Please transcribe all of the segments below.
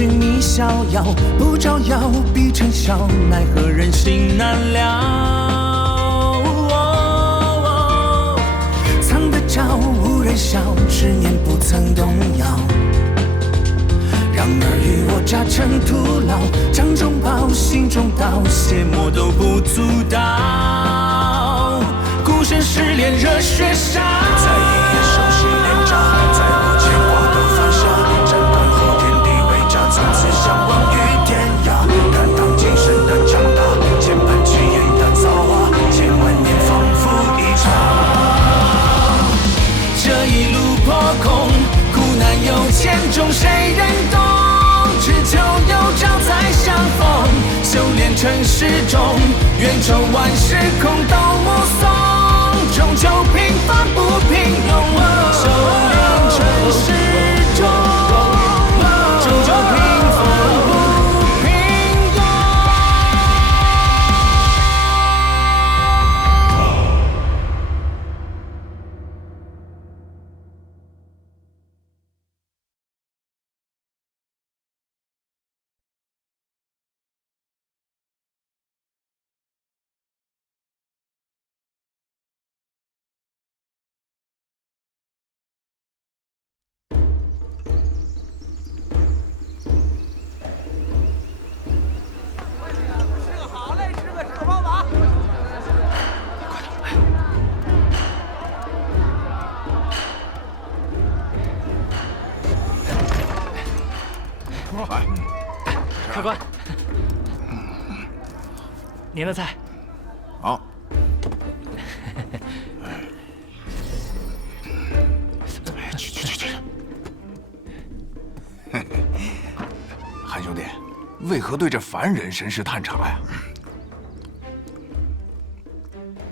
寻觅逍遥，不照耀必成笑，奈何人心难料。藏得着无人晓，执念不曾动摇。让尔虞我诈成徒劳，掌中宝，心中刀，邪魔都不足道。孤身失恋热血烧，在一夜熟悉连招，再无牵挂都发笑。斩断后天地为家，从此相忘于天涯。看当今生的强大，千般气焰的造化，千万年仿佛一场。这一路破空，苦难有千种，谁人懂？只求有朝再相逢，修炼成始终，愿周万事空都目送，终究平凡不平庸。修炼成始终，终究平凡不平庸。客官，您的菜。好。去！韩兄弟，为何对这凡人神识探查呀？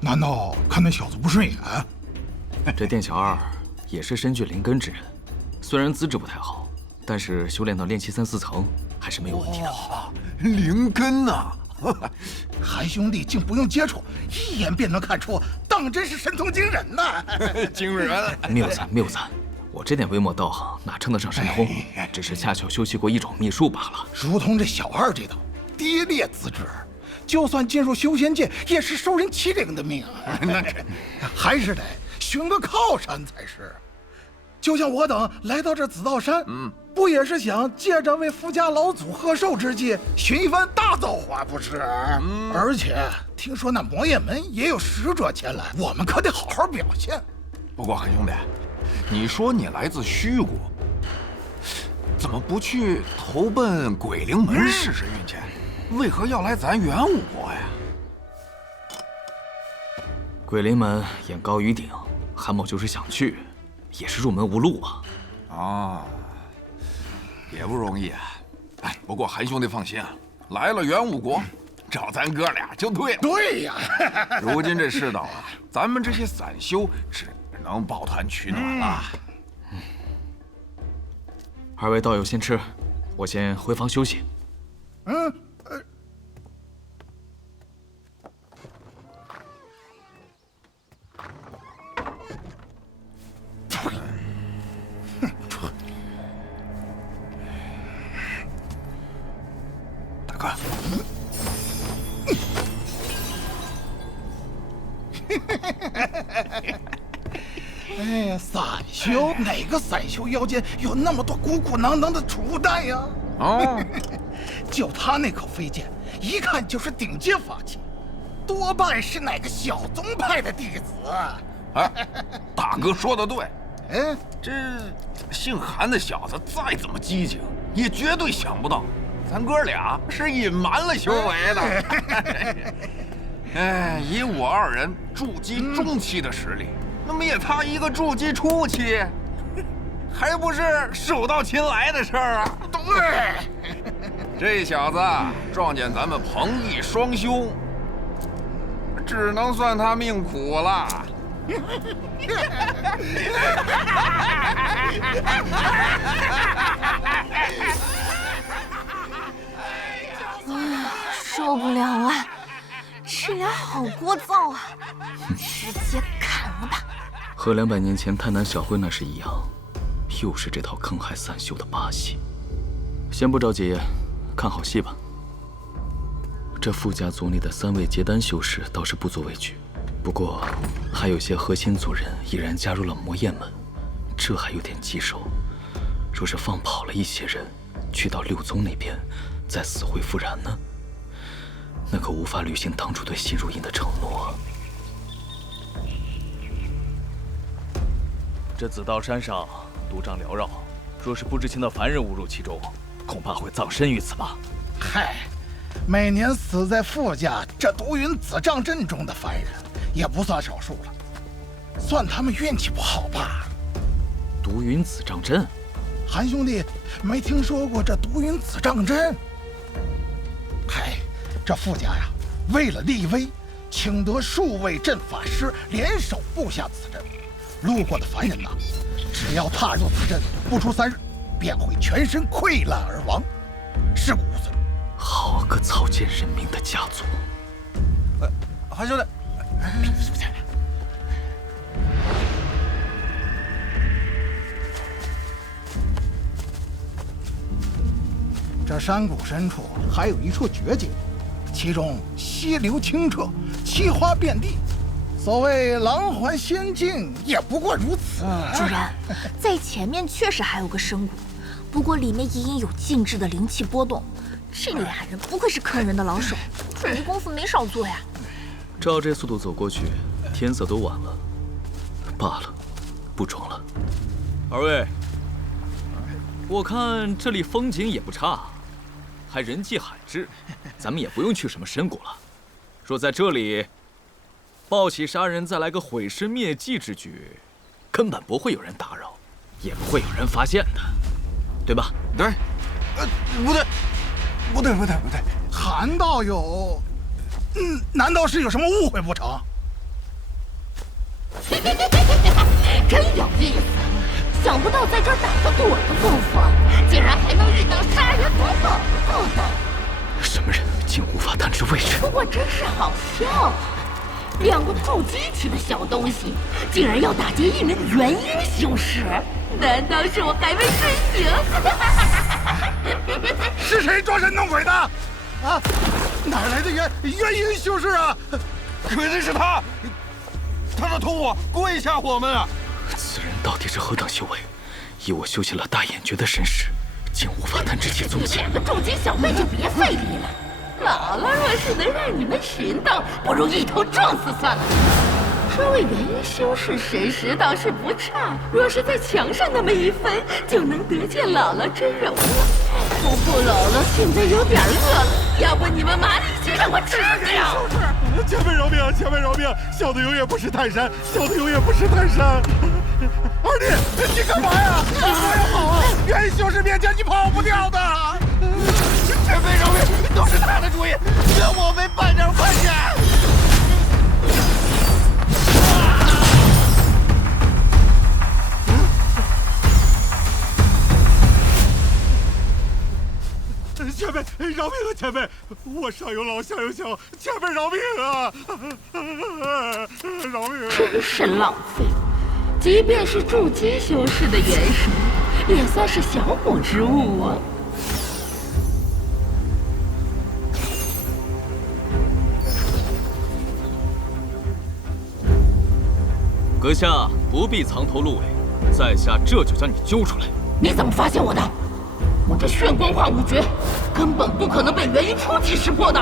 难道看那小子不顺眼？这店小二也是身具灵根之人，虽然资质不太好，但是修炼到炼气3、4层还是没有问题的。灵根呐！韩兄弟竟不用接触，一眼便能看出，当真是神通惊人呐！惊人！谬赞！我这点微末道行哪称得上神通？只是恰巧修习过一种秘术罢了。如同这小二这等低劣资质，就算进入修仙界，也是受人欺凌的命。那还是得寻个靠山才是。就像我等来到这紫道山，不也是想借着为夫家老祖贺寿之际，寻一番大造化不是？而且听说那魔焰门也有使者前来，我们可得好好表现。不过韩兄弟，你说你来自虚国，怎么不去投奔鬼灵门试试运气？为何要来咱元武国呀？鬼灵门眼高于顶，韩某就是想去，也是入门无路啊。啊，也不容易啊。哎，不过韩兄弟放心啊，来了元武国，找咱哥俩就对了。对呀，如今这世道啊，咱们这些散修只能抱团取暖了。二位道友先吃，我先回房休息。大哥，哎呀，散修哪个散修妖间有那么多鼓鼓囊囊的储物袋呀？哦，就他那口飞剑，一看就是顶阶法器，多半是哪个小宗派的弟子。哎，大哥说的对。哎，这姓韩的小子再怎么激情，也绝对想不到，咱哥俩是隐瞒了修为的。哎，以我二人筑基中期的实力，那么也他一个筑基初期，还不是手到擒来的事儿啊？对，这小子撞见咱们彭毅双兄，只能算他命苦了。受不了了，这俩好聒噪啊！直接砍了吧！和200年前泰南小辉那是一样，又是这套坑害散修的把戏。先不着急，看好戏吧。这傅家族内的3位结丹修士倒是不足为惧，不过还有些核心族人已然加入了魔焰门，这还有点棘手。若是放跑了一些人，去到六宗那边，再死灰复燃呢？那可无法履行当初对新如印的承诺。这紫道山上毒瘴缭绕，若是不知情的凡人误入其中，恐怕会葬身于此吧。嗨，每年死在傅家这毒云紫瘴阵中的凡人也不算少数了，算他们运气不好吧。毒云紫瘴阵，韩兄弟没听说过这毒云紫瘴阵？嗨，这傅家呀，为了立威，请得数位阵法师联手布下此阵。路过的凡人呐，只要踏入此阵，不出3日，便会全身溃烂而亡，尸骨无存。好个草菅人命的家族！韩兄弟，这山谷深处还有一处绝景，其中溪流清澈，奇花遍地。所谓狼环仙境，也不过如此。主人，在前面确实还有个深谷，不过里面隐隐有静止的灵气波动。这厉害人不愧是坑人的老手，准备功夫没少做呀。照这速度走过去，天色都晚了。罢了，不装了。2位，我看这里风景也不差，还人迹罕至，咱们也不用去什么深谷了。若在这里抱起杀人，再来个毁尸灭迹之举，根本不会有人打扰，也不会有人发现的，对吧？对，不对，韩道友，难道是有什么误会不成？真有意思，想不到在这儿打个盹的功夫，竟然还能遇到杀人夺宝的勾当。什么人竟无法探知位置？不过真是好笑啊！2个筑基期的小东西，竟然要打劫一名元婴修士，难道是我还未睡醒？是谁装神弄鬼的？啊，哪来的元婴修士啊？肯定是他，他要托我跪下我们啊！此人到底是何等修为？以我修习了大眼诀的身世，竟无法探知其踪迹。 2个筑基小辈就别费力了。 姥姥若是能让你们寻到，不如一头撞死算了。这位元婴修士神识倒是不差，若是再强上那么1分，就能得见姥姥真容了。不过姥姥现在有点饿了，要不你们麻利些让我吃掉。前辈饶命！前辈饶命！小的永远不识泰山，小的永远不识泰山。二弟，你干嘛呀？你快要跑啊！元婴修士面前你跑不掉的。 前辈饶命，都是他的主意，怨我没半点关系。前辈饶命啊！前辈，我上有老下有小，前辈饶命啊！饶命啊！真是浪费，即便是筑基修士的元神，也算是小补之物啊。 阁下不必藏头露尾，在下这就将你揪出来。你怎么发现我的？我这炫光化物诀根本不可能被元婴初期识破的。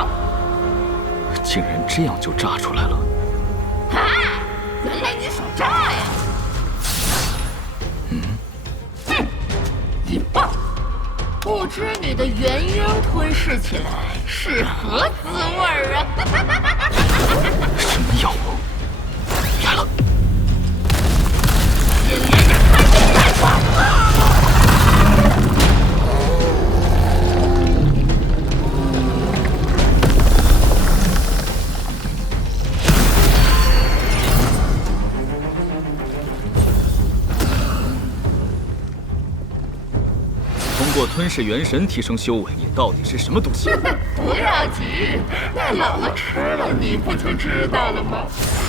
竟然这样就炸出来了！啊！原来你手炸呀！一棒！不知你的元婴吞噬起来是何滋味啊！什么妖物来了？ 通过吞噬元神提升修为，你到底是什么东西？不要急，待姥姥吃了你不就知道了吗？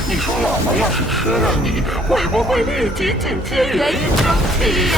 你说姥姥要是吃了你，会不会立即进阶元婴中期呀？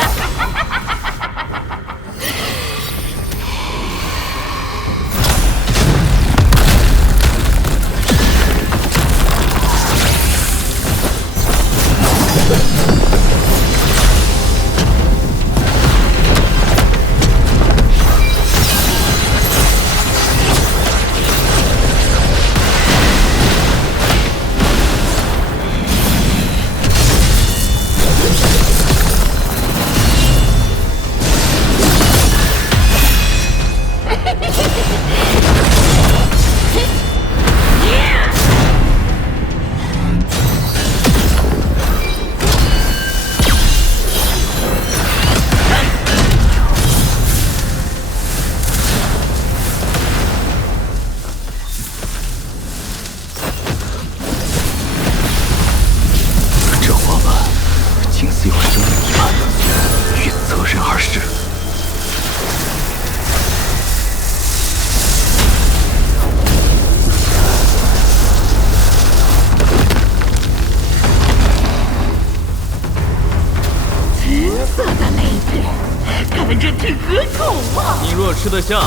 着这何苦啊？你若吃得下，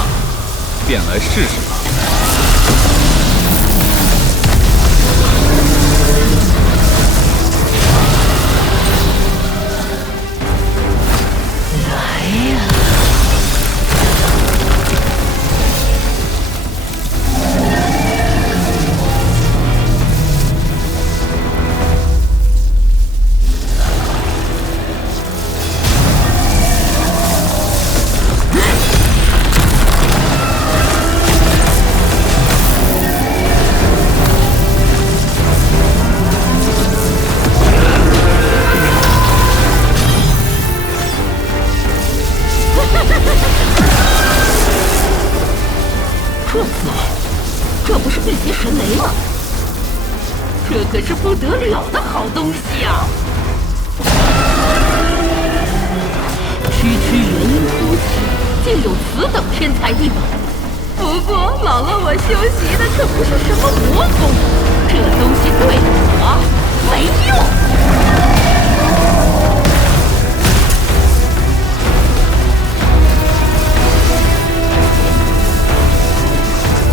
便来试试吧。来呀！这不是辟邪神雷吗？这可是不得了的好东西啊！区区元婴初期，竟有此等天才地宝。不过姥姥我修习的可不是什么魔功，这东西对我没用。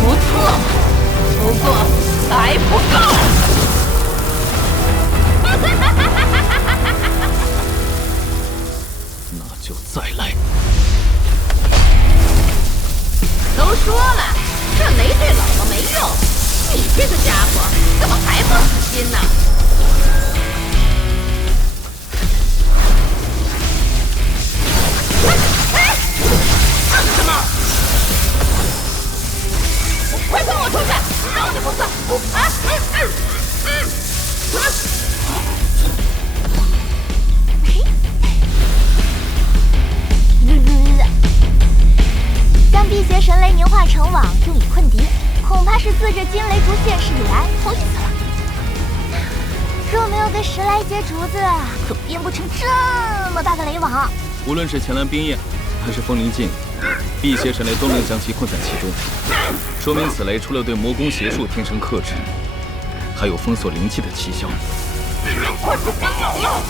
不错，不过还不够。那就再来。都说了，这雷对姥姥没用，你这个家伙怎么还不死心呢？干什么？快放我出去！让你不算！将辟邪神雷凝化成网，用以困敌，恐怕是自这金雷竹现世以来头一次了。若没有个10来节竹子，可编不成这么大的雷网。无论是前蓝冰焰，还是风灵镜，辟邪神雷都能将其困在其中，说明此雷除了对魔功邪术天生克制，还有封锁灵气的奇效。你人快速奔往了！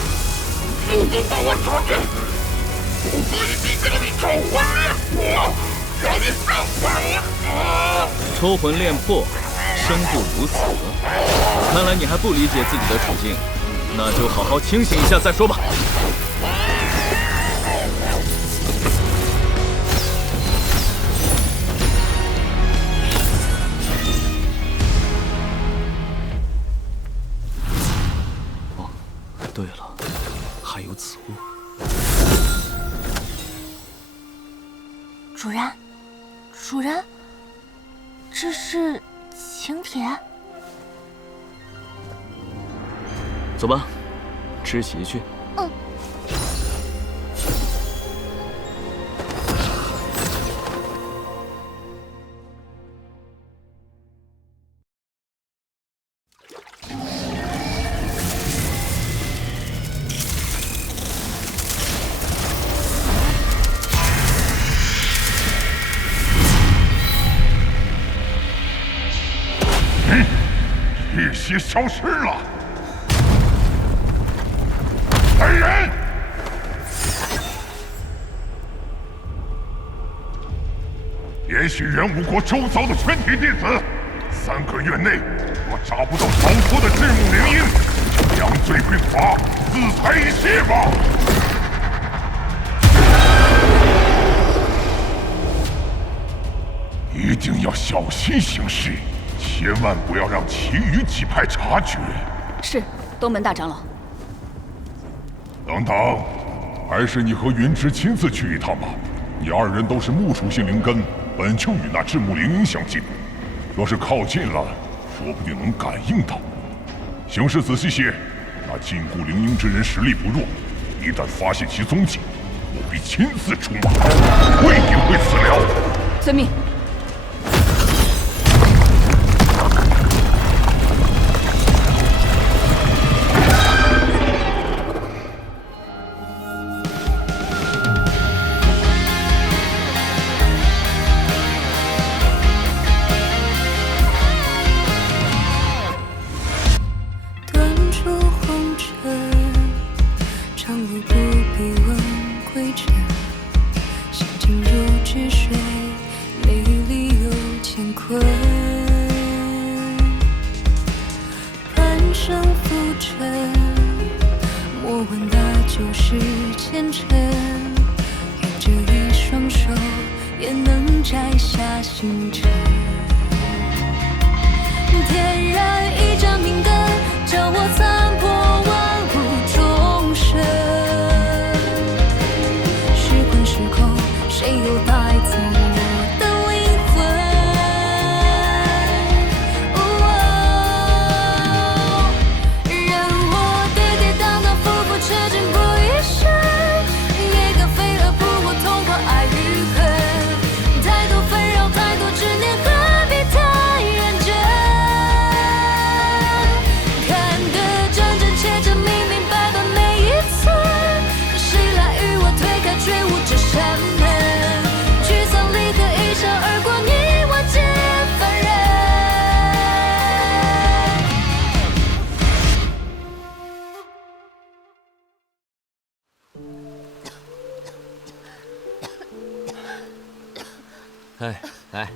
如果把我抓住，我一定给你抽魂炼破，让你上魂！抽魂炼魄，生不如死。看来你还不理解自己的处境，那就好好清醒一下再说吧。哦，对了，还有此物。主人，主人，这是请帖。走吧，吃席去。嗯。辟邪消失了。来人！连续元武国周遭的全体弟子，3个月内若找不到逃脱的至木灵婴，将罪归法，自裁一切吧。一定要小心行事，千万不要让其余几派察觉。是，东门大长老。等等，还是你和云芝亲自去一趟吧。你2人都是木属性灵根，本就与那至木灵婴相近，若是靠近了，说不定能感应到。行事仔细些，那禁锢灵婴之人实力不弱，一旦发现其踪迹，我必亲自出马，未定会死了。遵命。便能摘下星辰。点燃一盏明灯，叫我残破万物众生。时困时空，谁又带走我的灵魂？任我跌跌宕宕，浮浮沉沉不一生，也敢飞蛾扑火，痛快爱与恨。太多纷扰，太多执念，何必太认真？看得真真切切，明明白白每一寸，谁来与我推开追雾这扇门？聚散离合，一笑而过，你我皆凡人。哎，来，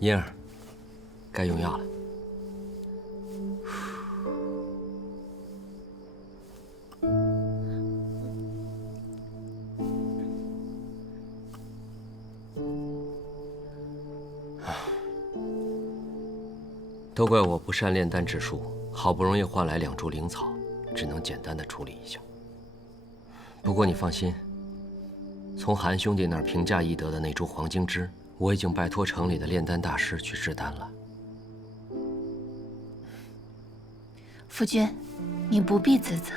婴儿，该用药了。都怪我不善炼丹之术，好不容易换来2株灵草，只能简单的处理一下。不过你放心，从韩兄弟那儿评价易得的那株黄精枝，我已经拜托城里的炼丹大师去制丹了。夫君，你不必自责。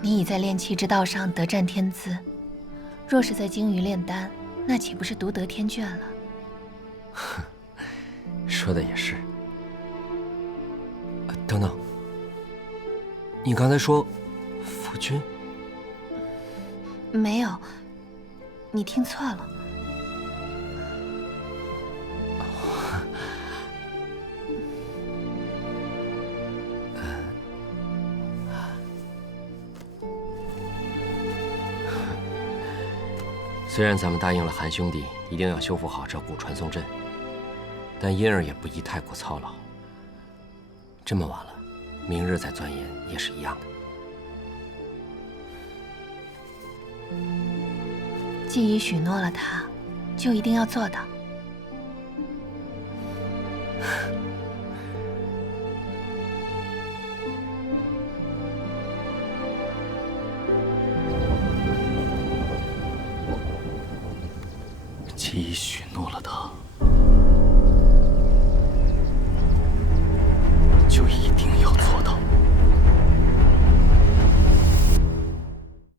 你已在炼气之道上得占天资，若是在精于炼丹，那岂不是独得天眷了？说的也是。等等，你刚才说夫君？没有，你听错了。虽然咱们答应了韩兄弟一定要修复好这股传送阵，但婴儿也不宜太过操劳。这么晚了，明日再钻研也是一样的。既已许诺了他，就一定要做到。既已许诺了他，